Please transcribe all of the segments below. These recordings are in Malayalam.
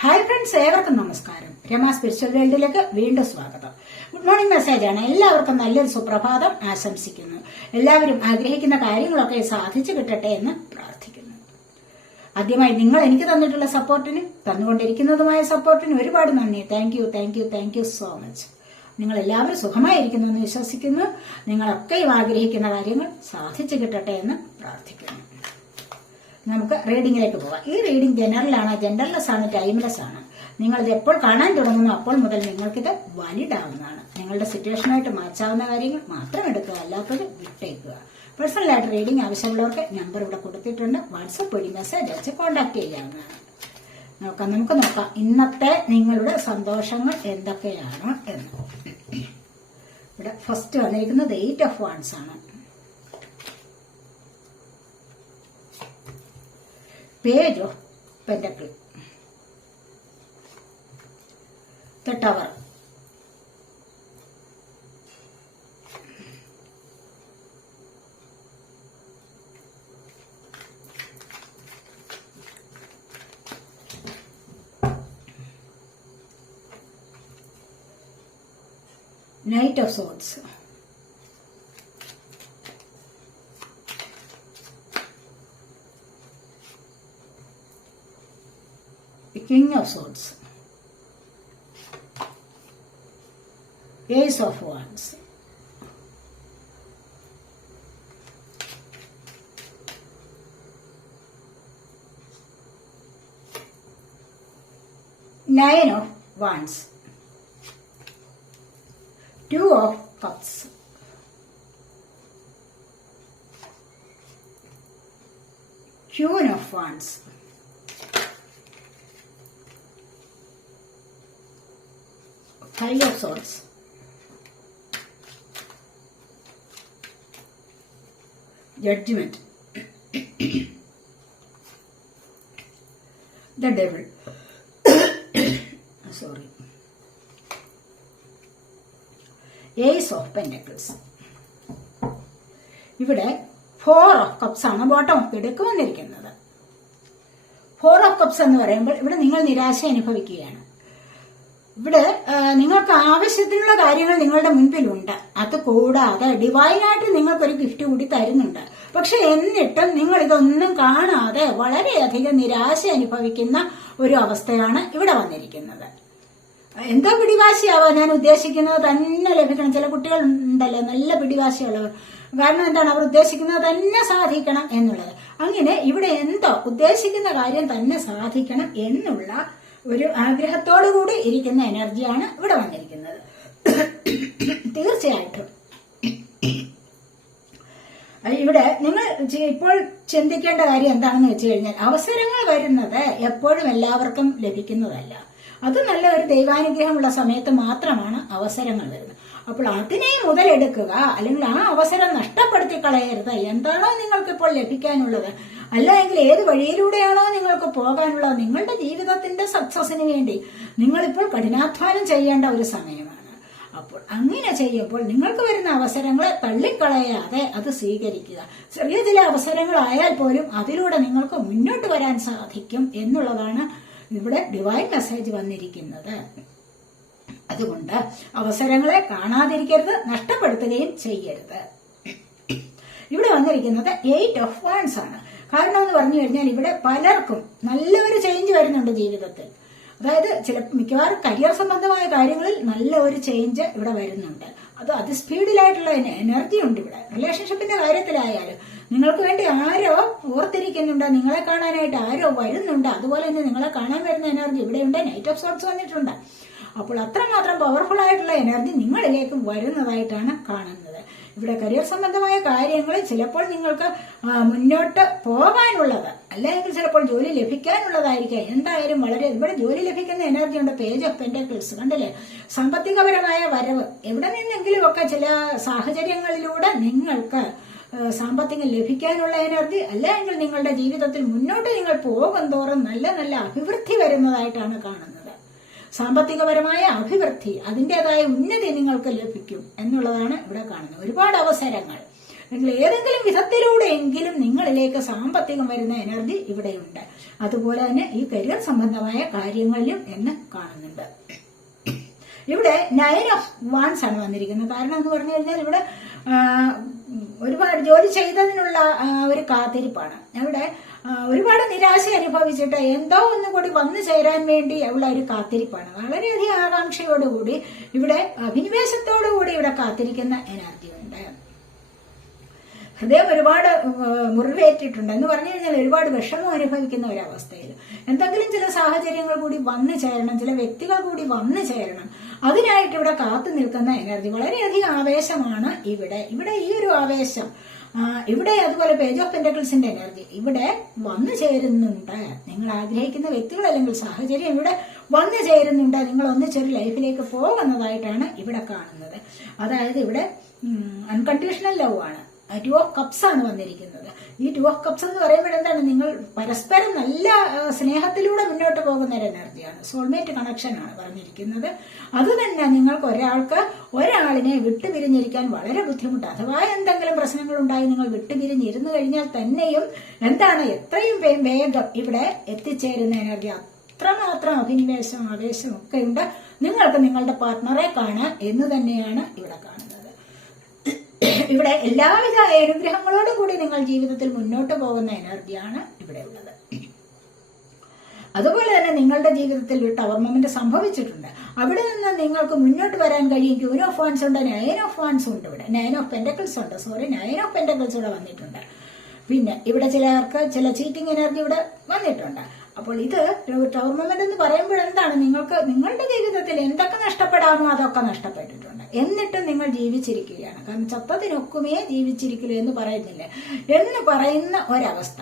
ഹായ് ഫ്രണ്ട്സ്, ഏവർക്കും നമസ്കാരം. രമ സ്പിരിച്വൽ വേൾഡിലേക്ക് വീണ്ടും സ്വാഗതം. ഗുഡ് മോർണിംഗ് മെസ്സേജാണ്. എല്ലാവർക്കും നല്ലൊരു സുപ്രഭാതം ആശംസിക്കുന്നു. എല്ലാവരും ആഗ്രഹിക്കുന്ന കാര്യങ്ങളൊക്കെ സാധിച്ചു കിട്ടട്ടെ എന്ന് പ്രാർത്ഥിക്കുന്നു. ആദ്യമായി നിങ്ങൾ എനിക്ക് തന്നിട്ടുള്ള സപ്പോർട്ടിനും തന്നുകൊണ്ടിരിക്കുന്നതുമായ സപ്പോർട്ടിനും ഒരുപാട് നന്ദി. Thank you so much. നിങ്ങൾ എല്ലാവരും സുഖമായിരിക്കുന്നു എന്ന് വിശ്വസിക്കുന്നു. നിങ്ങളൊക്കെയും ആഗ്രഹിക്കുന്ന കാര്യങ്ങൾ സാധിച്ചു കിട്ടട്ടെ എന്ന് പ്രാർത്ഥിക്കുന്നു. നമുക്ക് റീഡിങ്ങിലേക്ക് പോകാം. ഈ റീഡിംഗ് ജനറലാണ്, ജെൻഡർലെസ് ആണ്, ടൈംലെസ് ആണ്. നിങ്ങളിത് എപ്പോൾ കാണാൻ തുടങ്ങുന്നു അപ്പോൾ മുതൽ നിങ്ങൾക്കിത് വാലിഡ് ആവുന്നതാണ്. നിങ്ങളുടെ സിറ്റുവേഷനായിട്ട് മാച്ചാവുന്ന കാര്യങ്ങൾ മാത്രം എടുക്കുക, അല്ലാത്തത് വിട്ടേക്കുക. പേഴ്സണലായിട്ട് റീഡിംഗ് ആവശ്യമുള്ളവർക്ക് നമ്പർ ഇവിടെ കൊടുത്തിട്ടുണ്ട്. വാട്സപ്പ് വഴി മെസ്സേജ് അയച്ച് കോൺടാക്ട് ചെയ്യാവുന്നതാണ്. നമുക്ക് നോക്കാം ഇന്നത്തെ നിങ്ങളുടെ സന്തോഷങ്ങൾ എന്തൊക്കെയാണ് എന്ന്. ഇവിടെ ഫസ്റ്റ് വന്നിരിക്കുന്നത് 8 of Wands ആണ്. Page of Pentacles, the Tower, Knight of Swords, King of Swords, Ace of Wands, Nine of Wands, Two of Cups, Queen of Wands, Five of Swords, Judgment, the Devil, sorry, Ace of Pentacles. ഇവിടെ 4 of Cups ആണ് ബോട്ടം ഓഫ് എടുക്ക് വന്നിരിക്കുന്നത്. 4 of Cups എന്ന് പറയുമ്പോൾ ഇവിടെ നിങ്ങൾ നിരാശ അനുഭവിക്കുകയാണ്. ഇവിടെ നിങ്ങൾക്ക് ആവശ്യത്തിനുള്ള കാര്യങ്ങൾ നിങ്ങളുടെ മുൻപിലുണ്ട്. അത് കൂടാതെ ഡിവൈനായിട്ട് നിങ്ങൾക്കൊരു ഗിഫ്റ്റ് കൂടി തരുന്നുണ്ട്. പക്ഷെ എന്നിട്ടും നിങ്ങൾ ഇതൊന്നും കാണാതെ വളരെയധികം നിരാശ അനുഭവിക്കുന്ന ഒരു അവസ്ഥയാണ് ഇവിടെ വന്നിരിക്കുന്നത്. എന്താ പിടിവാശിയാവാ ഞാൻ ഉദ്ദേശിക്കുന്നത് തന്നെ ലഭിക്കണം. ചില കുട്ടികൾ ഉണ്ടല്ലോ നല്ല പിടിവാശിയുള്ളവർ. കാരണം എന്താണ്, അവർ ഉദ്ദേശിക്കുന്നത് തന്നെ സാധിക്കണം എന്നുള്ളത്. അങ്ങനെ ഇവിടെ എന്തോ ഉദ്ദേശിക്കുന്ന കാര്യം തന്നെ സാധിക്കണം എന്നുള്ള ഒരു ആഗ്രഹത്തോടുകൂടി ഇരിക്കുന്ന എനർജിയാണ് ഇവിടെ വന്നിരിക്കുന്നത്. തീർച്ചയായിട്ടും ഇവിടെ നിങ്ങൾ ഇപ്പോൾ ചിന്തിക്കേണ്ട കാര്യം എന്താണെന്ന് വെച്ച് കഴിഞ്ഞാൽ, അവസരങ്ങൾ വരുന്നത് എപ്പോഴും എല്ലാവർക്കും ലഭിക്കുന്നതല്ല. അത് നല്ല ഒരു ദൈവാനുഗ്രഹമുള്ള സമയത്ത് മാത്രമാണ് അവസരങ്ങൾ വരുന്നത്. അപ്പോൾ അതിനെ മുതലെടുക്കുക, അല്ലെങ്കിൽ ആ അവസരം നഷ്ടപ്പെടുത്തി കളയരുത്. എന്താണോ നിങ്ങൾക്ക് ഇപ്പോൾ ലഭിക്കാനുള്ളത്, അല്ലെങ്കിൽ ഏത് വഴിയിലൂടെയാണോ നിങ്ങൾക്ക് പോകാനുള്ളത്, നിങ്ങളുടെ ജീവിതത്തിന്റെ സക്സസിന് വേണ്ടി നിങ്ങളിപ്പോൾ കഠിനാധ്വാനം ചെയ്യേണ്ട ഒരു സമയമാണ്. അപ്പോൾ അങ്ങനെ ചെയ്യുമ്പോൾ നിങ്ങൾക്ക് വരുന്ന അവസരങ്ങളെ തള്ളിക്കളയാതെ അത് സ്വീകരിക്കുക. ചെറിയ ചില അവസരങ്ങളായാൽ പോലും അതിലൂടെ നിങ്ങൾക്ക് മുന്നോട്ട് വരാൻ സാധിക്കും എന്നുള്ളതാണ് ഇവിടെ ഡിവൈൻ മെസ്സേജ് വന്നിരിക്കുന്നത്. അതുകൊണ്ട് അവസരങ്ങളെ കാണാതിരിക്കരുത്, നഷ്ടപ്പെടുത്തുകയും ചെയ്യരുത്. ഇവിടെ വന്നിരിക്കുന്നത് 8 of Wands ആണ്. കാരണം എന്ന് പറഞ്ഞു കഴിഞ്ഞാൽ ഇവിടെ പലർക്കും നല്ലൊരു ചേഞ്ച് വരുന്നുണ്ട് ജീവിതത്തിൽ. അതായത് മിക്കവാറും കരിയർ സംബന്ധമായ കാര്യങ്ങളിൽ നല്ല ഒരു ചേഞ്ച് ഇവിടെ വരുന്നുണ്ട്. അത് അതിസ്പീഡിലായിട്ടുള്ള എനർജി ഉണ്ട് ഇവിടെ. റിലേഷൻഷിപ്പിന്റെ കാര്യത്തിലായാലും നിങ്ങൾക്ക് വേണ്ടി ആരോ ഓർത്തിരിക്കുന്നുണ്ട്, നിങ്ങളെ കാണാനായിട്ട് ആരോ വരുന്നുണ്ട്. അതുപോലെ തന്നെ നിങ്ങളെ കാണാൻ വരുന്ന എനർജി ഇവിടെയുണ്ട്. നൈറ്റ് ഓഫ് സോർട്സ് വന്നിട്ടുണ്ട്. അപ്പോൾ അത്രമാത്രം പവർഫുൾ ആയിട്ടുള്ള എനർജി നിങ്ങളിലേക്ക് വരുന്നതായിട്ടാണ് കാണുന്നത്. ഇവിടെ കരിയർ സംബന്ധമായ കാര്യങ്ങളിൽ ചിലപ്പോൾ നിങ്ങൾക്ക് മുന്നോട്ട് പോകാനുള്ളത്, അല്ലെങ്കിൽ ചിലപ്പോൾ ജോലി ലഭിക്കാനുള്ളതായിരിക്കാം. എന്തായാലും വളരെ ഇവിടെ ജോലി ലഭിക്കുന്ന എനർജി ഉണ്ട്. പേജ് ഓഫ് പെന്റക്കിൾസ് കണ്ടില്ലേ? സാമ്പത്തികപരമായ വരവ് എവിടെ നിന്നെങ്കിലും ഒക്കെ ചില സാഹചര്യങ്ങളിലൂടെ നിങ്ങൾക്ക് സാമ്പത്തികം ലഭിക്കാനുള്ള എനർജി, അല്ലെങ്കിൽ നിങ്ങളുടെ ജീവിതത്തിൽ മുന്നോട്ട് നിങ്ങൾ പോകും തോറും നല്ല നല്ല അഭിവൃദ്ധി വരുന്നതായിട്ടാണ് കാണുന്നത്. സാമ്പത്തികപരമായ അഭിവൃദ്ധി, അതിൻ്റെതായ ഉന്നതി നിങ്ങൾക്ക് ലഭിക്കും എന്നുള്ളതാണ് ഇവിടെ കാണുന്നത്. ഒരുപാട് അവസരങ്ങൾ അല്ലെങ്കിൽ ഏതെങ്കിലും വിധത്തിലൂടെയെങ്കിലും നിങ്ങളിലേക്ക് സാമ്പത്തികം വരുന്ന എനർജി ഇവിടെയുണ്ട്. അതുപോലെ തന്നെ ഈ കരിയർ സംബന്ധമായ കാര്യങ്ങളിലും എന്ന് കാണുന്നുണ്ട്. ഇവിടെ 9 ഓഫ് വാൻസ് ആണ് വന്നിരിക്കുന്നത്. കാരണം എന്ന് പറഞ്ഞു കഴിഞ്ഞാൽ ഇവിടെ ഒരുപാട് ജോലി ചെയ്തതിനുള്ള ഒരു കാത്തിരിപ്പാണ്. അവിടെ ഒരുപാട് നിരാശ അനുഭവിച്ചിട്ട് എന്തോ ഒന്നുകൂടി വന്നു ചേരാൻ വേണ്ടി ഉള്ള ഒരു കാത്തിരിപ്പാണ്. വളരെയധികം ആകാംക്ഷയോടുകൂടി ഇവിടെ അഭിനിവേശത്തോടുകൂടി ഇവിടെ കാത്തിരിക്കുന്ന എനർജി ഉണ്ട്. ഹൃദയം ഒരുപാട് മുറിവേറ്റിട്ടുണ്ട് എന്ന് പറഞ്ഞു കഴിഞ്ഞാൽ ഒരുപാട് വിഷമം അനുഭവിക്കുന്ന ഒരവസ്ഥയിൽ എന്തെങ്കിലും ചില സാഹചര്യങ്ങൾ കൂടി വന്നു ചേരണം, ചില വ്യക്തികൾ കൂടി വന്നു ചേരണം, അതിനായിട്ട് ഇവിടെ കാത്തു നിൽക്കുന്ന എനർജി. വളരെയധികം ആവേശമാണ് ഇവിടെ. ഈ ഒരു ആവേശം ഇവിടെ അതുപോലെ പേജ് ഓഫ് പെന്റക്കിൾസിന്റെ എനർജി ഇവിടെ വന്നു ചേരുന്നുണ്ട്. നിങ്ങൾ ആഗ്രഹിക്കുന്ന വ്യക്തികൾ അല്ലെങ്കിൽ സാഹചര്യം ഇവിടെ വന്നു ചേരുന്നുണ്ട്. നിങ്ങൾ ഒന്നിച്ചൊരു ലൈഫിലേക്ക് പോകുന്നതായിട്ടാണ് ഇവിടെ കാണുന്നത്. അതായത് ഇവിടെ അൺകണ്ടീഷണൽ ലവ് ആണ്. 2 ഓഫ് കപ്സ് ആണ് വന്നിരിക്കുന്നത്. ഈ 2 ഓഫ് കപ്സ് എന്ന് പറയുമ്പോൾ എന്താണ്, നിങ്ങൾ പരസ്പരം നല്ല സ്നേഹത്തിലൂടെ മുന്നോട്ട് പോകുന്ന ഒരു എനർജിയാണ്. സോൾമേറ്റ് കണക്ഷൻ ആണ് പറഞ്ഞിരിക്കുന്നത്. അത് തന്നെ നിങ്ങൾക്ക് ഒരാളിനെ വിട്ടുപിരിഞ്ഞിരിക്കാൻ വളരെ ബുദ്ധിമുട്ട്. അഥവാ എന്തെങ്കിലും പ്രശ്നങ്ങൾ ഉണ്ടായി നിങ്ങൾ വിട്ടുപിരിഞ്ഞിരുന്നു കഴിഞ്ഞാൽ തന്നെയും എന്താണ് എത്രയും വേഗം ഇവിടെ എത്തിച്ചേരുന്ന എനർജി. അത്രമാത്രം അഭിനിവേശം ആവേശം ഒക്കെ ഉണ്ട്. നിങ്ങൾക്ക് നിങ്ങളുടെ പാർട്ട്ണറെ കാണാം എന്ന് തന്നെയാണ് ഇവിടെ കാണുന്നത്. ഇവിടെ എല്ലാവിധ അനുഗ്രഹങ്ങളോടും കൂടി നിങ്ങൾ ജീവിതത്തിൽ മുന്നോട്ട് പോകുന്ന എനർജിയാണ് ഇവിടെ ഉള്ളത്. അതുപോലെ തന്നെ നിങ്ങളുടെ ജീവിതത്തിൽ ഒരു ടവർ മൊമെന്റ് സംഭവിച്ചിട്ടുണ്ട്. അവിടെ നിന്ന് നിങ്ങൾക്ക് മുന്നോട്ട് വരാൻ കഴിയും. ക്യൂൻ ഓഫ് വാൻസ് ഉണ്ട്, 9 ഓഫ് വാൻസ് ഉണ്ട്, ഇവിടെ 9 ഓഫ് പെന്റക്കിൾസ് ഉണ്ട്. 9 ഓഫ് പെന്റക്കിൾസ് ഇവിടെ വന്നിട്ടുണ്ട്. പിന്നെ ഇവിടെ ചിലർക്ക് ചില ചീറ്റിംഗ് എനർജി ഇവിടെ വന്നിട്ടുണ്ട്. അപ്പോൾ ഇത് ടവർ മൊമെന്റ് എന്ന് പറയുമ്പോൾ എന്താണ്, നിങ്ങൾക്ക് നിങ്ങളുടെ ജീവിതത്തിൽ എന്തൊക്കെ നഷ്ടപ്പെടാമോ അതൊക്കെ നഷ്ടപ്പെട്ടിട്ടുണ്ട്. എന്നിട്ടും നിങ്ങൾ ജീവിച്ചിരിക്കുകയാണ്. കാരണം ചത്തതിനൊക്കുമേ ജീവിച്ചിരിക്കില്ല എന്ന് പറയുന്നില്ല എന്ന് പറയുന്ന ഒരവസ്ഥ.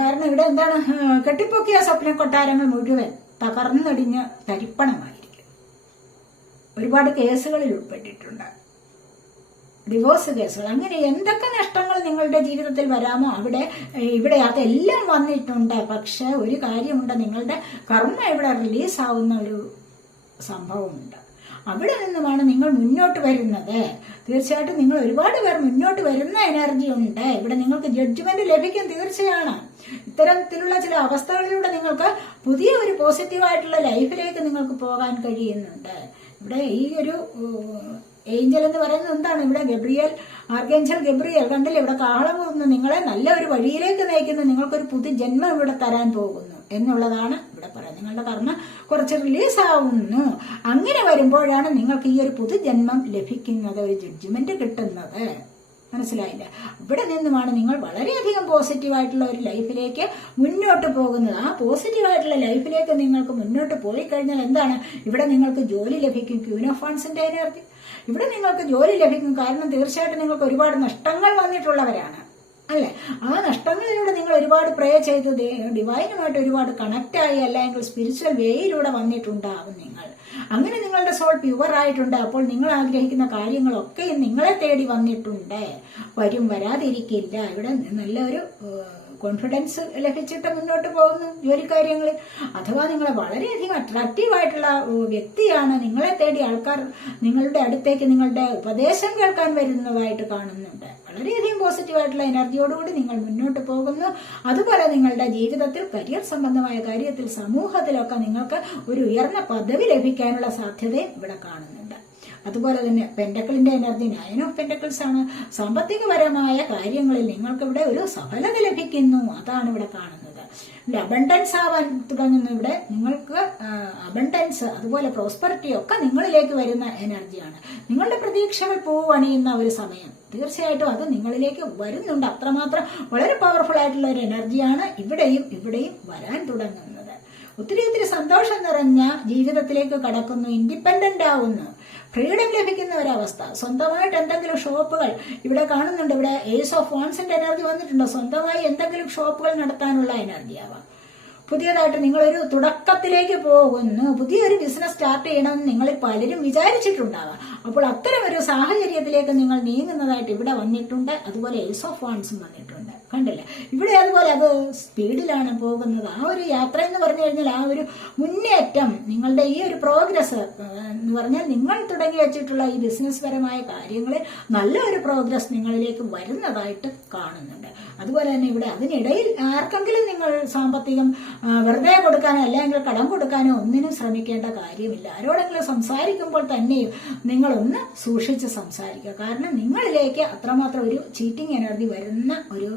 കാരണം ഇവിടെ എന്താണ്, കെട്ടിപ്പൊക്കിയ സ്വപ്ന കൊട്ടാരങ്ങൾ മുഴുവൻ തകർന്നടിഞ്ഞ് തരിപ്പണമായിരിക്കും. ഒരുപാട് കേസുകളിൽ ഉൾപ്പെട്ടിട്ടുണ്ട്, ഡിവോഴ്സ് കേസുകൾ. അങ്ങനെ എന്തൊക്കെ നഷ്ടങ്ങൾ നിങ്ങളുടെ ജീവിതത്തിൽ വരാമോ ഇവിടെ അതെല്ലാം വന്നിട്ടുണ്ട്. പക്ഷെ ഒരു കാര്യമുണ്ട്, നിങ്ങളുടെ കർമ്മ ഇവിടെ റിലീസാവുന്ന ഒരു സംഭവമുണ്ട്. അവിടെ നിന്നുമാണ് നിങ്ങൾ മുന്നോട്ട് വരുന്നത്. തീർച്ചയായിട്ടും നിങ്ങൾ ഒരുപാട് പേർ മുന്നോട്ട് വരുന്ന എനർജി ഉണ്ട്. ഇവിടെ നിങ്ങൾക്ക് ജഡ്ജ്മെന്റ് ലഭിക്കും തീർച്ചയാണ്. ഇത്തരത്തിലുള്ള ചില അവസ്ഥകളിലൂടെ നിങ്ങൾക്ക് പുതിയ ഒരു പോസിറ്റീവായിട്ടുള്ള ലൈഫിലേക്ക് നിങ്ങൾക്ക് പോകാൻ കഴിയുന്നുണ്ട്. ഇവിടെ ഈ ഒരു ഏഞ്ചൽ എന്ന് പറയുന്നത് എന്താണ്, ഇവിടെ ആർക്കേഞ്ചൽ ഗബ്രിയേൽ കണ്ടില്ലേ, ഇവിടെ കാളമൊന്ന് നിങ്ങളെ നല്ല ഒരു വഴിയിലേക്ക് നയിക്കുന്നു. നിങ്ങൾക്കൊരു പുതിയ ജന്മം ഇവിടെ തരാൻ പോകുന്നു എന്നുള്ളതാണ് ഇവിടെ പറയുന്നത്. നിങ്ങളുടെ കർമ്മ കുറച്ച് റിലീസ് ആവുന്നു. അങ്ങനെ വരുമ്പോഴാണ് നിങ്ങൾക്ക് ഈ ഒരു പുതുജന്മം ലഭിക്കുന്നത്, ഒരു ജഡ്ജ്മെന്റ് കിട്ടുന്നത്. മനസ്സിലായില്ല? ഇവിടെ നിന്നുമാണ് നിങ്ങൾ വളരെയധികം പോസിറ്റീവായിട്ടുള്ള ഒരു ലൈഫിലേക്ക് മുന്നോട്ട് പോകുന്നത്. ആ പോസിറ്റീവായിട്ടുള്ള ലൈഫിലേക്ക് നിങ്ങൾക്ക് മുന്നോട്ട് പോയി കഴിഞ്ഞാൽ എന്താണ്, ഇവിടെ നിങ്ങൾക്ക് ജോലി ലഭിക്കും. ക്യൂൻ ഓഫ് വാൻസിന്റെ എനർജി ഇവിടെ നിങ്ങൾക്ക് ജോലി ലഭിക്കും. കാരണം തീർച്ചയായിട്ടും നിങ്ങൾക്ക് ഒരുപാട് നഷ്ടങ്ങൾ വന്നിട്ടുള്ളവരാണ് അല്ലെ? ആ നഷ്ടങ്ങളിലൂടെ നിങ്ങൾ ഒരുപാട് പ്രേ ചെയ്ത് ഡിവൈനുമായിട്ട് ഒരുപാട് കണക്ട് ആയി, അല്ലെങ്കിൽ സ്പിരിച്വൽ വേയിലൂടെ വന്നിട്ടുണ്ടാവും നിങ്ങൾ. അങ്ങനെ നിങ്ങളുടെ സോൾ പ്യുവർ ആയിട്ടുണ്ട്. അപ്പോൾ നിങ്ങൾ ആഗ്രഹിക്കുന്ന കാര്യങ്ങളൊക്കെ നിങ്ങളെ തേടി വന്നിട്ടുണ്ട്, വരാതിരിക്കില്ല. ഇവിടെ നല്ലൊരു കോൺഫിഡൻസ് ലഭിച്ചിട്ട് മുന്നോട്ട് പോകുന്നു ജോലിക്കാര്യങ്ങളിൽ. അഥവാ നിങ്ങളെ വളരെയധികം അട്രാക്റ്റീവായിട്ടുള്ള വ്യക്തിയാണ്. നിങ്ങളെ തേടി ആൾക്കാർ നിങ്ങളുടെ അടുത്തേക്ക് നിങ്ങളുടെ ഉപദേശം കേൾക്കാൻ വരുന്നതായിട്ട് കാണുന്നുണ്ട്. വളരെയധികം പോസിറ്റീവായിട്ടുള്ള എനർജിയോടുകൂടി നിങ്ങൾ മുന്നോട്ട് പോകുന്നു. അതുപോലെ നിങ്ങളുടെ ജീവിതത്തിൽ കരിയർ സംബന്ധമായ കാര്യത്തിൽ സമൂഹത്തിലൊക്കെ നിങ്ങൾക്ക് ഒരു ഉയർന്ന പദവി ലഭിക്കാനുള്ള സാധ്യതയും ഇവിടെ കാണുന്നുണ്ട്. അതുപോലെ തന്നെ പെന്റക്കിളിന്റെ എനർജി 9 ഓഫ് പെന്റക്കിൾസ് ആണ്. സാമ്പത്തികപരമായ കാര്യങ്ങളിൽ നിങ്ങൾക്ക് ഇവിടെ ഒരു സഫലത ലഭിക്കുന്നു. അതാണ് ഇവിടെ കാണുന്നത്. അബണ്ടൻസ് ആവാൻ തുടങ്ങുന്നു. ഇവിടെ നിങ്ങൾക്ക് അബണ്ടൻസ് അതുപോലെ പ്രോസ്പെറിറ്റി ഒക്കെ നിങ്ങളിലേക്ക് വരുന്ന എനർജിയാണ്. നിങ്ങളുടെ പ്രതീക്ഷകൾ പൂവണിയുന്ന ഒരു സമയം തീർച്ചയായിട്ടും അത് നിങ്ങളിലേക്ക് വരുന്നുണ്ട്. അത്രമാത്രം വളരെ പവർഫുൾ ആയിട്ടുള്ള ഒരു എനർജിയാണ് ഇവിടെയും വരാൻ തുടങ്ങുന്നത്. ഒത്തിരി സന്തോഷം നിറഞ്ഞ ജീവിതത്തിലേക്ക് കടക്കുന്നു. ഇൻഡിപെൻഡന്റ് ആവുന്നു. ഫ്രീഡം ലഭിക്കുന്ന ഒരവസ്ഥ. സ്വന്തമായിട്ട് എന്തെങ്കിലും ഷോപ്പുകൾ ഇവിടെ കാണുന്നുണ്ട്. ഇവിടെ ഏസ് ഓഫ് വാൻസിന്റെ എനർജി വന്നിട്ടുണ്ട്. സ്വന്തമായി എന്തെങ്കിലും ഷോപ്പുകൾ നടത്താനുള്ള എനർജി ആവാം. പുതിയതായിട്ട് നിങ്ങളൊരു തുടക്കത്തിലേക്ക് പോകുന്നു. പുതിയൊരു ബിസിനസ് സ്റ്റാർട്ട് ചെയ്യണമെന്ന് നിങ്ങളിൽ പലരും വിചാരിച്ചിട്ടുണ്ടാവാം. അപ്പോൾ അത്തരം ഒരു സാഹചര്യത്തിലേക്ക് നിങ്ങൾ നീങ്ങുന്നതായിട്ട് ഇവിടെ വന്നിട്ടുണ്ട്. അതുപോലെ ഏസ് ഓഫ് വാൻസും വന്നിട്ടുണ്ട്. കണ്ടില്ല. ഇവിടെ അതുപോലെ അത് സ്പീഡിലാണ് പോകുന്നത്. ആ ഒരു യാത്ര എന്ന് പറഞ്ഞു കഴിഞ്ഞാൽ ആ ഒരു മുന്നേറ്റം, നിങ്ങളുടെ ഈ ഒരു പ്രോഗ്രസ് എന്ന് പറഞ്ഞാൽ നിങ്ങൾ തുടങ്ങി വെച്ചിട്ടുള്ള ഈ ബിസിനസ് പരമായ കാര്യങ്ങളിൽ നല്ലൊരു പ്രോഗ്രസ് നിങ്ങളിലേക്ക് വരുന്നതായിട്ട് കാണുന്നുണ്ട്. അതുപോലെ തന്നെ ഇവിടെ അതിനിടയിൽ ആർക്കെങ്കിലും നിങ്ങൾ സാമ്പത്തികം വെറുതെ കൊടുക്കാനോ അല്ലെങ്കിൽ കടം കൊടുക്കാനോ ഒന്നിനും ശ്രമിക്കേണ്ട കാര്യമില്ല. ആരോടെങ്കിലും സംസാരിക്കുമ്പോൾ തന്നെയും നിങ്ങളൊന്ന് സൂക്ഷിച്ച് സംസാരിക്കുക. കാരണം നിങ്ങളിലേക്ക് അത്രമാത്രം ഒരു ചീറ്റിംഗ് എനർജി വരുന്ന ഒരു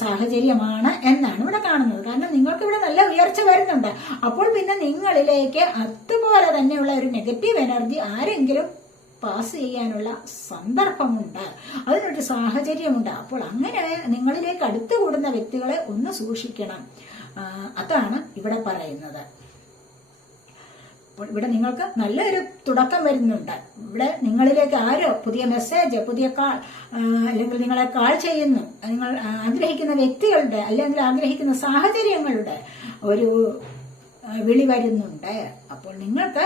സാഹചര്യമാണ് എന്നാണ് ഇവിടെ കാണുന്നത്. കാരണം നിങ്ങൾക്ക് ഇവിടെ നല്ല ഉയർച്ച വരുന്നുണ്ട്. അപ്പോൾ പിന്നെ നിങ്ങളിലേക്ക് അതുപോലെ തന്നെയുള്ള ഒരു നെഗറ്റീവ് എനർജി ആരെങ്കിലും പാസ് ചെയ്യാനുള്ള സന്ദർഭമുണ്ട്, അതിനൊരു സാഹചര്യമുണ്ട്. അപ്പോൾ അങ്ങനെ നിങ്ങളിലേക്ക് അടുത്തുകൂടുന്ന വ്യക്തികളെ ഒന്ന് സൂക്ഷിക്കണം. അതാണ് ഇവിടെ പറയുന്നത്. അപ്പോൾ ഇവിടെ നിങ്ങൾക്ക് നല്ലൊരു തുടക്കം വരുന്നുണ്ട്. ഇവിടെ നിങ്ങളിലേക്ക് ആരോ പുതിയ മെസ്സേജ്, പുതിയ കാൾ, അല്ലെങ്കിൽ നിങ്ങളെ കാൾ ചെയ്യുന്നു, നിങ്ങൾ ആഗ്രഹിക്കുന്ന വ്യക്തികളുടെ അല്ലെങ്കിൽ ആഗ്രഹിക്കുന്ന സാഹചര്യങ്ങളുടെ ഒരു വിളി വരുന്നുണ്ട്. അപ്പോൾ നിങ്ങൾക്ക്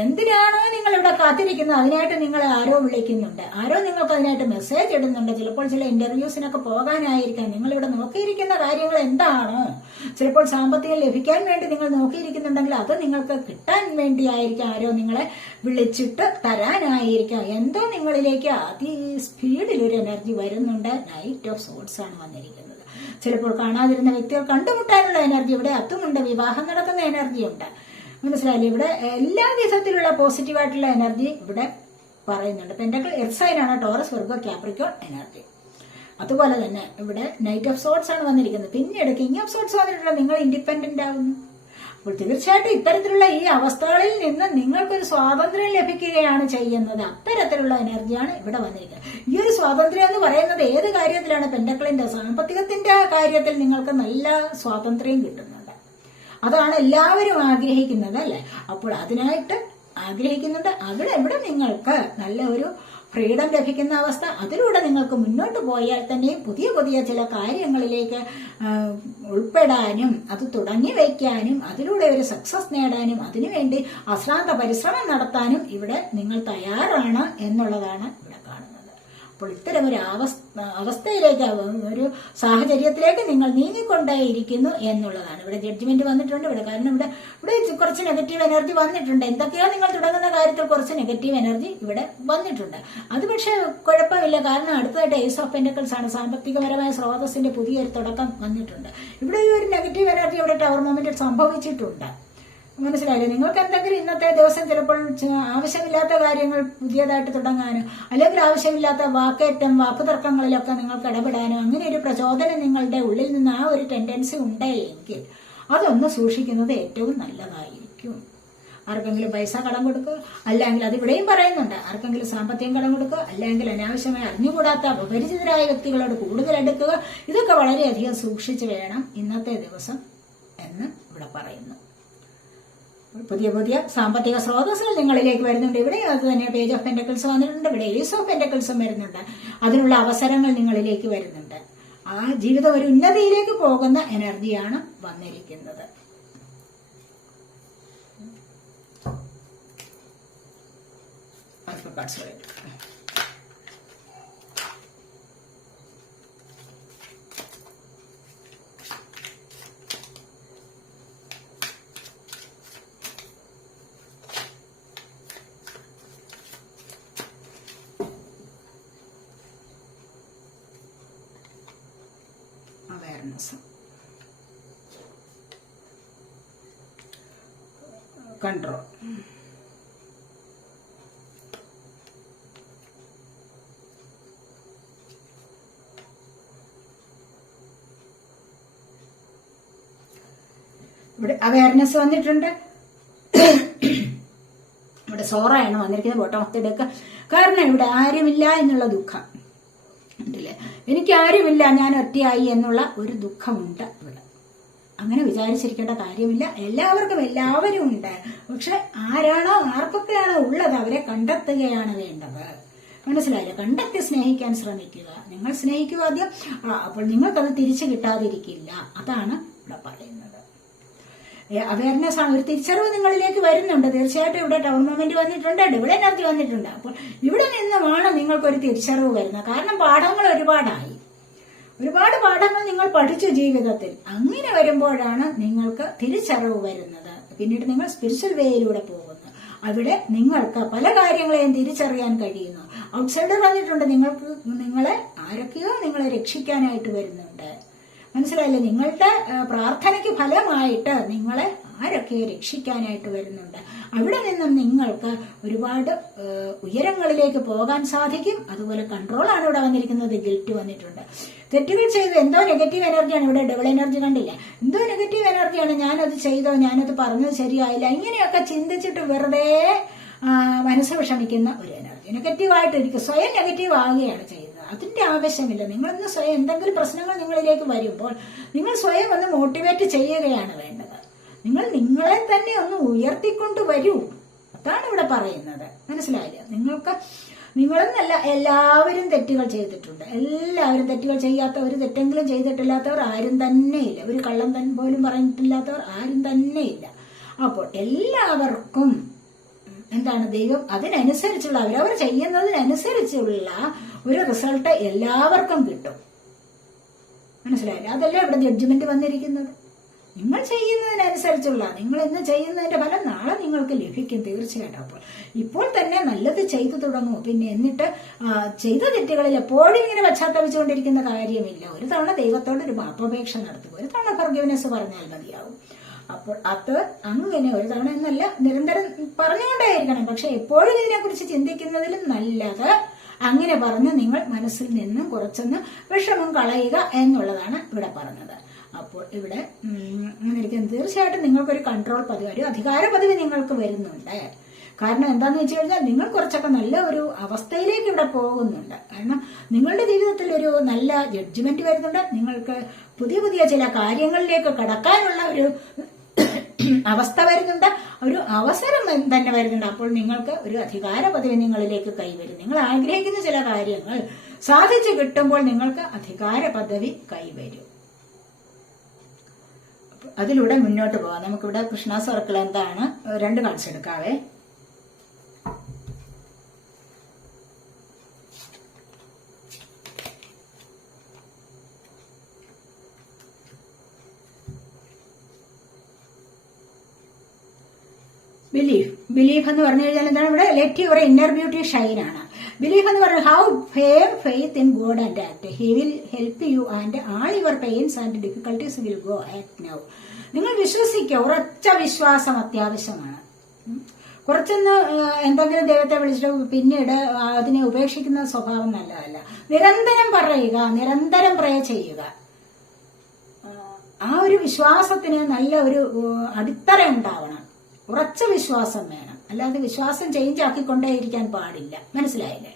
എന്തിനാണോ നിങ്ങൾ ഇവിടെ കാത്തിരിക്കുന്നത് അതിനായിട്ട് നിങ്ങളെ ആരോ വിളിക്കുന്നുണ്ട്, ആരോ നിങ്ങൾക്ക് അതിനായിട്ട് മെസ്സേജ് ഇടുന്നുണ്ട്. ചിലപ്പോൾ ചില ഇന്റർവ്യൂസിനൊക്കെ പോകാനായിരിക്കാം നിങ്ങളിവിടെ നോക്കിയിരിക്കുന്ന കാര്യങ്ങൾ എന്താണോ. ചിലപ്പോൾ സാമ്പത്തികം ലഭിക്കാൻ വേണ്ടി നിങ്ങൾ നോക്കിയിരിക്കുന്നുണ്ടെങ്കിൽ അത് നിങ്ങൾക്ക് കിട്ടാൻ വേണ്ടിയായിരിക്കാം ആരോ നിങ്ങളെ വിളിച്ചിട്ട് തരാനായിരിക്കാം. എന്തോ നിങ്ങളിലേക്ക് അതിസ്പീഡിൽ ഒരു എനർജി വരുന്നുണ്ട്. നൈറ്റ് ഓഫ് സോർട്സ് ആണ് വന്നിരിക്കുന്നത്. ചിലപ്പോൾ കാണാതിരുന്ന വ്യക്തികൾ കണ്ടുമുട്ടാനുള്ള എനർജി ഇവിടെ അതുമുണ്ട്. വിവാഹം നടക്കുന്ന എനർജി ഉണ്ട്. മനസ്സിലായില്ലേ? ഇവിടെ എല്ലാ വിധത്തിലുള്ള പോസിറ്റീവായിട്ടുള്ള എനർജി ഇവിടെ പറയുന്നുണ്ട്. പെന്റക്കിൾ എർത്ത് സൈൻ ആണ്, ടോറസ്, വെർഗോ, ക്യാപ്രിക്കോൺ എനർജി. അതുപോലെ തന്നെ ഇവിടെ നൈറ്റ് ഓഫ് സോർട്സ് ആണ് വന്നിരിക്കുന്നത്. പിന്നീട് കിങ് ഓഫ് സോർട്സ് വന്നിട്ടുള്ള നിങ്ങൾ ഇൻഡിപെൻഡന്റ് ആവുന്നു. അപ്പോൾ തീർച്ചയായിട്ടും ഇത്തരത്തിലുള്ള ഈ അവസ്ഥകളിൽ നിന്ന് നിങ്ങൾക്കൊരു സ്വാതന്ത്ര്യം ലഭിക്കുകയാണ് ചെയ്യുന്നത്. അത്തരത്തിലുള്ള എനർജിയാണ് ഇവിടെ വന്നിരിക്കുന്നത്. ഈ ഒരു സ്വാതന്ത്ര്യം എന്ന് പറയുന്നത് ഏത് കാര്യത്തിലാണ്? പെന്റക്കിളിന്റെ സാമ്പത്തികത്തിന്റെ കാര്യത്തിൽ നിങ്ങൾക്ക് നല്ല സ്വാതന്ത്ര്യം കിട്ടുന്നുണ്ട്. അതാണ് എല്ലാവരും ആഗ്രഹിക്കുന്നത്, അല്ലെ? അപ്പോൾ അതിനായിട്ട് ആഗ്രഹിക്കുന്നുണ്ട്. ഇവിടെ നിങ്ങൾക്ക് നല്ല ഒരു ഫ്രീഡം ലഭിക്കുന്ന അവസ്ഥ, അതിലൂടെ നിങ്ങൾക്ക് മുന്നോട്ട് പോയാൽ തന്നെയും പുതിയ പുതിയ ചില കാര്യങ്ങളിലേക്ക് ഉൾപ്പെടാനും അത് തുടങ്ങി വയ്ക്കാനും അതിലൂടെ ഒരു സക്സസ് നേടാനും അതിനുവേണ്ടി അശ്രാന്ത പരിശ്രമം നടത്താനും ഇവിടെ നിങ്ങൾ തയ്യാറാണ് എന്നുള്ളതാണ് ഇവിടെ കാണുന്നത്. അപ്പോൾ ഇത്തരം ഒരു അവസ്ഥയിലേക്ക്, ഒരു സാഹചര്യത്തിലേക്ക് നിങ്ങൾ നീങ്ങിക്കൊണ്ടേയിരിക്കുന്നു എന്നുള്ളതാണ്. ഇവിടെ ജഡ്ജ്മെന്റ് വന്നിട്ടുണ്ട് ഇവിടെ. കാരണം ഇവിടെ കുറച്ച് നെഗറ്റീവ് എനർജി വന്നിട്ടുണ്ട്. എന്തൊക്കെയോ നിങ്ങൾ തുടങ്ങുന്ന കാര്യത്തിൽ കുറച്ച് നെഗറ്റീവ് എനർജി ഇവിടെ വന്നിട്ടുണ്ട്. അത് പക്ഷെ കുഴപ്പമില്ല. കാരണം അടുത്തതായിട്ട് ഏസ് ഓഫ് പെന്റക്കിൾസ് ആണ്. സാമ്പത്തികപരമായ സ്രോതസ്സിന്റെ പുതിയൊരു തുടക്കം വന്നിട്ടുണ്ട്. ഇവിടെ ഈ ഒരു നെഗറ്റീവ് എനർജി ഇവിടെ ടവർ മൊമെന്റിൽ സംഭവിച്ചിട്ടുണ്ട്. മനസ്സിലായില്ലേ? നിങ്ങൾക്ക് എന്തെങ്കിലും ഇന്നത്തെ ദിവസം ചിലപ്പോൾ ആവശ്യമില്ലാത്ത കാര്യങ്ങൾ പുതിയതായിട്ട് തുടങ്ങാനോ അല്ലെങ്കിൽ ആവശ്യമില്ലാത്ത വാക്കേറ്റം, വാക്കുതർക്കങ്ങളിലൊക്കെ നിങ്ങൾക്ക് ഇടപെടാനോ അങ്ങനെ ഒരു പ്രചോദനം നിങ്ങളുടെ ഉള്ളിൽ നിന്ന് ആ ഒരു ടെൻഡൻസി ഉണ്ടെങ്കിൽ അതൊന്ന് സൂക്ഷിക്കുന്നത് ഏറ്റവും നല്ലതായിരിക്കും. ആർക്കെങ്കിലും പൈസ കടം കൊടുക്കുക, അല്ലെങ്കിൽ അതിവിടെയും പറയുന്നുണ്ട്, ആർക്കെങ്കിലും സാമ്പത്തികം കടം കൊടുക്കുക, അല്ലെങ്കിൽ അനാവശ്യമായി അറിഞ്ഞുകൂടാത്ത അപരിചിതരായ വ്യക്തികളോട് കൂടുതൽ എടുക്കുക. ഇതൊക്കെ വളരെയധികം സൂക്ഷിച്ച് വേണം ഇന്നത്തെ ദിവസം എന്ന് ഇവിടെ പറയുന്നു. പുതിയ പുതിയ സാമ്പത്തിക സ്രോതസ്സുകൾ നിങ്ങളിലേക്ക് വരുന്നുണ്ട്. ഇവിടെ അത് തന്നെ പേജ് ഓഫ് പെന്റക്കിൾസ് വന്നിട്ടുണ്ട്. ഇവിടെ ഏസ് ഓഫ് പെന്റക്കിൾസും വരുന്നുണ്ട്. അതിനുള്ള അവസരങ്ങൾ നിങ്ങളിലേക്ക് വരുന്നുണ്ട്. ആ ജീവിതം ഒരു ഉന്നതിയിലേക്ക് പോകുന്ന എനർജിയാണ് വന്നിരിക്കുന്നത്. കൺട്രോൾ. ഇവിടെ അവയർനെസ് വന്നിട്ടുണ്ട്. ഇവിടെ സോറയാണ് വന്നിരിക്കുന്നത്. Bottom of the deck. കാരണം ഇവിടെ ആരുമില്ല എന്നുള്ള ദുഃഖം ഉണ്ടല്ലേ. എനിക്ക് ആരുമില്ല, ഞാൻ ഒറ്റയായി എന്നുള്ള ഒരു ദുഃഖമുണ്ട് ഇവിടെ. അങ്ങനെ വിചാരിച്ചിരിക്കേണ്ട കാര്യമില്ല. എല്ലാവർക്കും എല്ലാവരും ഉണ്ട്. പക്ഷെ ആരാണോ ആർക്കൊക്കെയാണോ ഉള്ളത് അവരെ കണ്ടെത്തുകയാണ് വേണ്ടത്. മനസ്സിലായില്ല? കണ്ടെത്തി സ്നേഹിക്കാൻ ശ്രമിക്കുക. നിങ്ങൾ സ്നേഹിക്കുക ആദ്യം. അപ്പോൾ നിങ്ങൾക്കത് തിരിച്ചു കിട്ടാതിരിക്കില്ല. അതാണ് ഇവിടെ പറയുന്നത്. അവയർനെസ് ആണ്. ഒരു തിരിച്ചറിവ് നിങ്ങളിലേക്ക് വരുന്നുണ്ട്. തീർച്ചയായിട്ടും ഇവിടെ ടവർ മൊമെന്റ് വന്നിട്ടുണ്ട്. ഇവിടെ എനർജി വന്നിട്ടുണ്ട്. അപ്പോൾ ഇവിടെ നിന്നുമാണ് നിങ്ങൾക്കൊരു തിരിച്ചറിവ് വരുന്നത്. കാരണം പാഠങ്ങൾ ഒരുപാടായി. ഒരുപാട് പാഠങ്ങൾ നിങ്ങൾ പഠിച്ചു ജീവിതത്തിൽ. അങ്ങനെ വരുമ്പോഴാണ് നിങ്ങൾക്ക് തിരിച്ചറിവ് വരുന്നത്. പിന്നീട് നിങ്ങൾ സ്പിരിച്വൽ വേയിലൂടെ പോകുന്നു. അവിടെ നിങ്ങൾക്ക് പല കാര്യങ്ങളെയും തിരിച്ചറിയാൻ കഴിയുന്നു. ഔട്ട്സൈഡർ പറഞ്ഞിട്ടുണ്ട്, നിങ്ങളെ ആരൊക്കെയോ നിങ്ങളെ രക്ഷിക്കാനായിട്ട് വരുന്നുണ്ട്. മനസ്സിലായില്ലേ? നിങ്ങളുടെ പ്രാർത്ഥനയ്ക്ക് ഫലമായിട്ട് നിങ്ങളെ ആരൊക്കെയോ രക്ഷിക്കാനായിട്ട് വരുന്നുണ്ട്. അവിടെ നിന്നും നിങ്ങൾക്ക് ഒരുപാട് ഉയരങ്ങളിലേക്ക് പോകാൻ സാധിക്കും. അതുപോലെ കൺട്രോളാണ് ഇവിടെ വന്നിരിക്കുന്നത്. ഗിൽറ്റ് വന്നിട്ടുണ്ട്. തെറ്റുകൾ ചെയ്തു, എന്തോ നെഗറ്റീവ് എനർജിയാണ്. ഇവിടെ ഡബിൾ എനർജി കണ്ടില്ല? എന്തോ നെഗറ്റീവ് എനർജിയാണ്. ഞാനത് ചെയ്തോ, ഞാനത് പറഞ്ഞത് ശരിയായില്ല, ഇങ്ങനെയൊക്കെ ചിന്തിച്ചിട്ട് വെറുതെ മനസ്സ് വിഷമിക്കുന്ന ഒരു എനർജി. നെഗറ്റീവായിട്ടിരിക്കും, സ്വയം നെഗറ്റീവ് ആവുകയാണ് ചെയ്യുന്നത്. അതിന്റെ ആവശ്യമില്ല. നിങ്ങളൊന്ന് സ്വയം എന്തെങ്കിലും പ്രശ്നങ്ങൾ നിങ്ങളിലേക്ക് വരുമ്പോൾ നിങ്ങൾ സ്വയം ഒന്ന് മോട്ടിവേറ്റ് ചെയ്യുകയാണ് വേണ്ടത്. നിങ്ങളെ തന്നെ ഒന്ന് ഉയർത്തിക്കൊണ്ട് വരൂ. അതാണ് ഇവിടെ പറയുന്നത്. മനസ്സിലായില്ല? നിങ്ങളെന്നല്ല, എല്ലാവരും തെറ്റുകൾ ചെയ്തിട്ടുണ്ട്. എല്ലാവരും തെറ്റുകൾ ചെയ്യാത്തവർ, തെറ്റെങ്കിലും ചെയ്തിട്ടില്ലാത്തവർ ആരും തന്നെയില്ല. ഒരു കള്ളം പോലും പറഞ്ഞിട്ടില്ലാത്തവർ ആരും തന്നെയില്ല. അപ്പോൾ എല്ലാവർക്കും എന്താണ്, ദൈവം അതിനനുസരിച്ചുള്ള അവരവർ ചെയ്യുന്നതിനനുസരിച്ചുള്ള ഒരു റിസൾട്ട് എല്ലാവർക്കും കിട്ടും. മനസ്സിലായില്ല? അതല്ലേ ഇവിടെ ജഡ്ജ്മെന്റ് വന്നിരിക്കുന്നത്. നിങ്ങൾ ചെയ്യുന്നതിനനുസരിച്ചുള്ള, നിങ്ങൾ ഇന്ന് ചെയ്യുന്നതിന്റെ ഫലം നാളെ നിങ്ങൾക്ക് ലഭിക്കും തീർച്ചയായിട്ടും. അപ്പോൾ ഇപ്പോൾ തന്നെ നല്ലത് ചെയ്തു തുടങ്ങൂ. പിന്നെ എന്നിട്ട് ചെയ്ത തെറ്റുകളിൽ എപ്പോഴും ഇങ്ങനെ പശ്ചാത്തപിച്ചുകൊണ്ടിരിക്കുന്ന കാര്യമില്ല. ഒരു തവണ ദൈവത്തോട് ഒരു മാപ്പപേക്ഷ നടത്തുക, ഒരു തവണ ഫർഗിവ്നെസ് പറഞ്ഞാൽ മതിയാവും. അപ്പോൾ അത് അങ്ങനെ ഒരു തവണ എന്നല്ല, നിരന്തരം പറഞ്ഞുകൊണ്ടേയിരിക്കണം. പക്ഷെ എപ്പോഴും ഇതിനെക്കുറിച്ച് ചിന്തിക്കുന്നതിലും നല്ലത് അങ്ങനെ പറഞ്ഞ് നിങ്ങൾ മനസ്സിൽ നിന്നും കുറച്ചൊന്ന് വിഷമം കളയുക എന്നുള്ളതാണ് ഇവിടെ പറഞ്ഞത്. അപ്പോൾ ഇവിടെ അങ്ങനെ ഇരിക്കുന്നത് തീർച്ചയായിട്ടും നിങ്ങൾക്കൊരു കൺട്രോൾ പദവി, ഒരു അധികാര പദവി നിങ്ങൾക്ക് വരുന്നുണ്ട്. കാരണം എന്താന്ന് വെച്ച് കഴിഞ്ഞാൽ നിങ്ങൾ കുറച്ചൊക്കെ നല്ല ഒരു അവസ്ഥയിലേക്ക് ഇവിടെ പോകുന്നുണ്ട്. കാരണം നിങ്ങളുടെ ജീവിതത്തിൽ ഒരു നല്ല ജഡ്ജ്മെന്റ് വരുന്നുണ്ട്. നിങ്ങൾക്ക് പുതിയ പുതിയ ചില കാര്യങ്ങളിലേക്ക് കടക്കാനുള്ള ഒരു അവസ്ഥ വരുന്നുണ്ട്, ഒരു അവസരം തന്നെ വരുന്നുണ്ട്. അപ്പോൾ നിങ്ങൾക്ക് ഒരു അധികാര പദവി നിങ്ങളിലേക്ക് കൈവരും. നിങ്ങൾ ആഗ്രഹിക്കുന്ന ചില കാര്യങ്ങൾ സാധിച്ചു കിട്ടുമ്പോൾ നിങ്ങൾക്ക് അധികാര പദവി കൈവരും. അതിലൂടെ മുന്നോട്ട് പോകാം. നമുക്കിവിടെ കൃഷ്ണ സർക്കിൾ എന്താണ്, 2 കാർഡ്സ് എടുക്കാവേ. ബിലീഫ് എന്ന് പറഞ്ഞു കഴിഞ്ഞാൽ എന്താണ് ഇവിടെ, let your inner beauty shine ആണ്. ബിലീഫ് എന്ന് പറഞ്ഞാൽ how faith in God and act. He will help you and all your pains and difficulties will go act now. നിങ്ങൾ വിശ്വസിക്കുക, ഉറച്ച വിശ്വാസം അത്യാവശ്യമാണ്. കുറച്ചൊന്ന് എന്തെങ്കിലും ദൈവത്തെ വിളിച്ചിട്ട് പിന്നീട് അതിനെ ഉപേക്ഷിക്കുന്ന സ്വഭാവം നല്ലതല്ല. നിരന്തരം പറയുക, നിരന്തരം പ്രേ ചെയ്യുക. ആ ഒരു വിശ്വാസത്തിന് നല്ല ഒരു അടിത്തറ ഉണ്ടാവണം. ഉറച്ച വിശ്വാസം വേണം. അല്ലാതെ വിശ്വാസം ചേഞ്ച് ആക്കിക്കൊണ്ടേയിരിക്കാൻ പാടില്ല. മനസ്സിലായില്ലേ?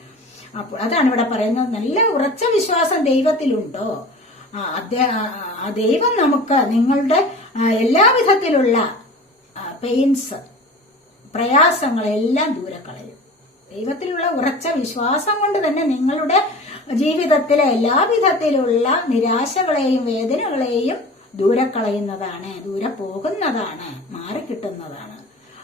അപ്പോൾ അതാണ് ഇവിടെ പറയുന്നത്. നല്ല ഉറച്ച വിശ്വാസം ദൈവത്തിലുണ്ടോ, ആ ദൈവം നമുക്ക് നിങ്ങളുടെ എല്ലാവിധത്തിലുള്ള പെയിൻസ്, പ്രയാസങ്ങളെല്ലാം ദൂരെ കളയും. ദൈവത്തിലുള്ള ഉറച്ച വിശ്വാസം കൊണ്ട് തന്നെ നിങ്ങളുടെ ജീവിതത്തിലെ എല്ലാവിധത്തിലുള്ള നിരാശകളെയും വേദനകളെയും ദൂരെ കളയുന്നതാണ്, ദൂരെ പോകുന്നതാണ്, മാറിക്കിട്ടുന്നതാണ്.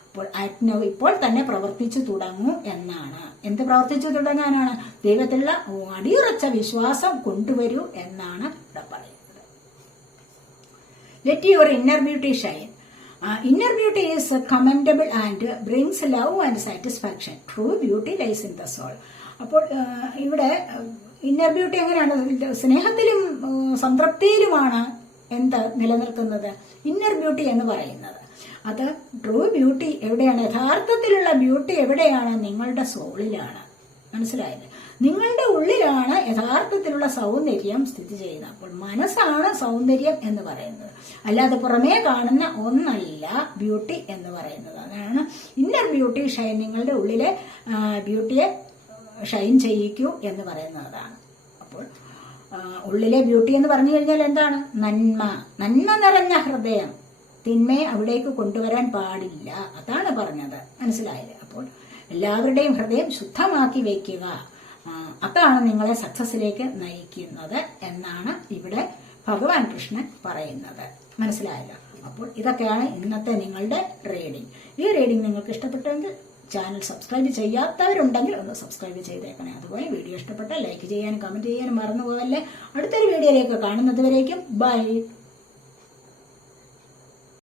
അപ്പോൾ ആത്മ ഇപ്പോൾ തന്നെ പ്രവർത്തിച്ചു തുടങ്ങൂ എന്നാണ്. എന്ത് പ്രവർത്തിച്ചു തുടങ്ങാനാണ്? ദൈവത്തിലുള്ള അടിയുറച്ച വിശ്വാസം കൊണ്ടുവരൂ എന്നാണ് ഇവിടെ പറയുന്നത്. Let your inner beauty shine. Inner beauty is commendable and brings love and satisfaction. True beauty lies in the soul. അപ്പോൾ ഇവിടെ ഇന്നർ ബ്യൂട്ടി എങ്ങനെയാണ്? സ്നേഹത്തിലും സംതൃപ്തിയിലുമാണ് എന്ത് നിലനിൽക്കുന്നത്? ഇന്നർ ബ്യൂട്ടി എന്ന് പറയുന്നത്. അത് ട്രൂ ബ്യൂട്ടി എവിടെയാണ്? യഥാർത്ഥത്തിലുള്ള ബ്യൂട്ടി എവിടെയാണ്? നിങ്ങളുടെ സോളിലാണ്. മനസ്സിലായില്ലേ? നിങ്ങളുടെ ഉള്ളിലാണ് യഥാർത്ഥത്തിലുള്ള സൗന്ദര്യം സ്ഥിതി ചെയ്യുന്നത്. അപ്പോൾ മനസ്സാണ് സൗന്ദര്യം എന്ന് പറയുന്നത്, അല്ലാതെ പുറമേ കാണുന്ന ഒന്നല്ല ബ്യൂട്ടി എന്ന് പറയുന്നത്. അതാണ് ഇന്നർ ബ്യൂട്ടി ഷൈൻ. നിങ്ങളുടെ ഉള്ളിലെ ബ്യൂട്ടിയെ ഷൈൻ ചെയ്യിക്കൂ എന്ന് പറയുന്നതാണ്. അപ്പോൾ ഉള്ളിലെ ബ്യൂട്ടി എന്ന് പറഞ്ഞു കഴിഞ്ഞാൽ എന്താണ്? നന്മ നിറഞ്ഞ ഹൃദയം. തിന്മയെ അവിടേക്ക് കൊണ്ടുവരാൻ പാടില്ല. അതാണ് പറഞ്ഞത്. മനസ്സിലായില്ലേ? അപ്പോൾ എല്ലാവരുടെയും ഹൃദയം ശുദ്ധമാക്കി വയ്ക്കുക. അതാണ് നിങ്ങളെ സക്സസിലേക്ക് നയിക്കുന്നത് എന്നാണ് ഇവിടെ ഭഗവാൻ കൃഷ്ണൻ പറയുന്നത്. മനസ്സിലായല്ലോ? അപ്പോൾ ഇതൊക്കെയാണ് ഇന്നത്തെ നിങ്ങളുടെ റീഡിംഗ്. ഈ റീഡിംഗ് നിങ്ങൾക്ക് ഇഷ്ടപ്പെട്ടെങ്കിൽ ചാനൽ സബ്സ്ക്രൈബ് ചെയ്യാത്തവരുണ്ടെങ്കിൽ ഒന്ന് സബ്സ്ക്രൈബ് ചെയ്തേക്കണേ. അതുപോലെ വീഡിയോ ഇഷ്ടപ്പെട്ടാൽ ലൈക്ക് ചെയ്യാനും കമന്റ് ചെയ്യാനും മറന്നു പോകല്ലേ. അടുത്തൊരു വീഡിയോയിലേക്ക് കാണുന്നത് വരേക്കും ബൈ.